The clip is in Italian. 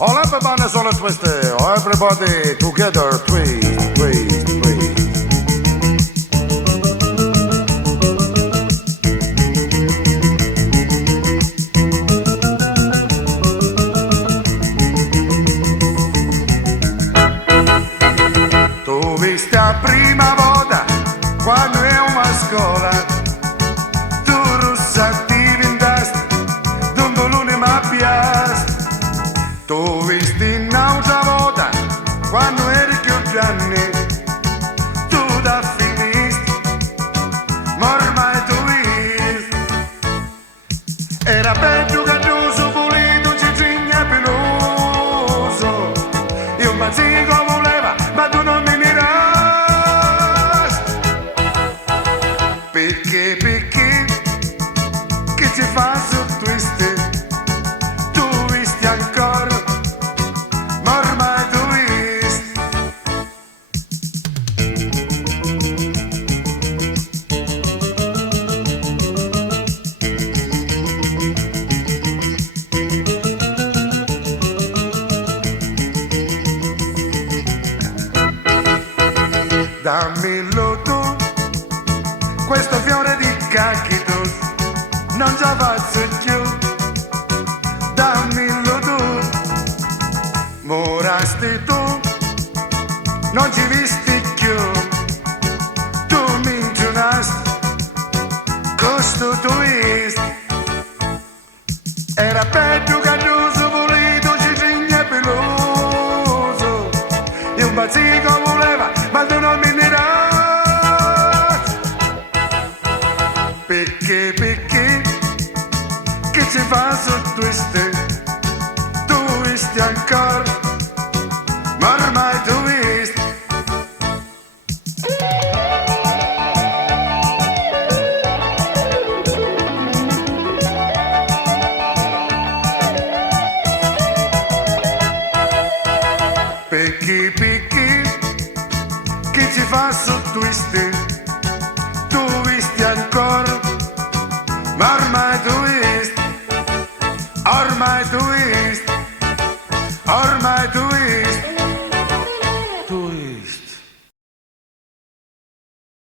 All everybody solo twist it. All everybody together twist, twist, twist. Tu viste a prima volta quando ero a scuola, tu rossa diventaste d'un volume ma piace. Tu visti un'altra volta quando eri più gianni, tu da finiste, ma ormai tu visti. Era peggio che giusto pulito, cicigna peloso. Io un mazzico voleva, ma tu non mi mirai. Perché, che ci fa su twist? Tu visti ancora, ma ormai tu visti. Dammelo tu, questo fiore di cactus, non ci faccio più. Dammelo tu, morasti tu, non ci visti più. Tu mi ingiunasti, questo twist. Era peggio che giusto pulito, cicigna peloso. Io un bazzico voleva, ma tu non mi mirai. Perché, che ci fa su twist? Tu visti ancora, ma ormai tu visti. Perché, che ci fa su twist? Tu visti ancora, ma ormai tu visti, ormai tu visti.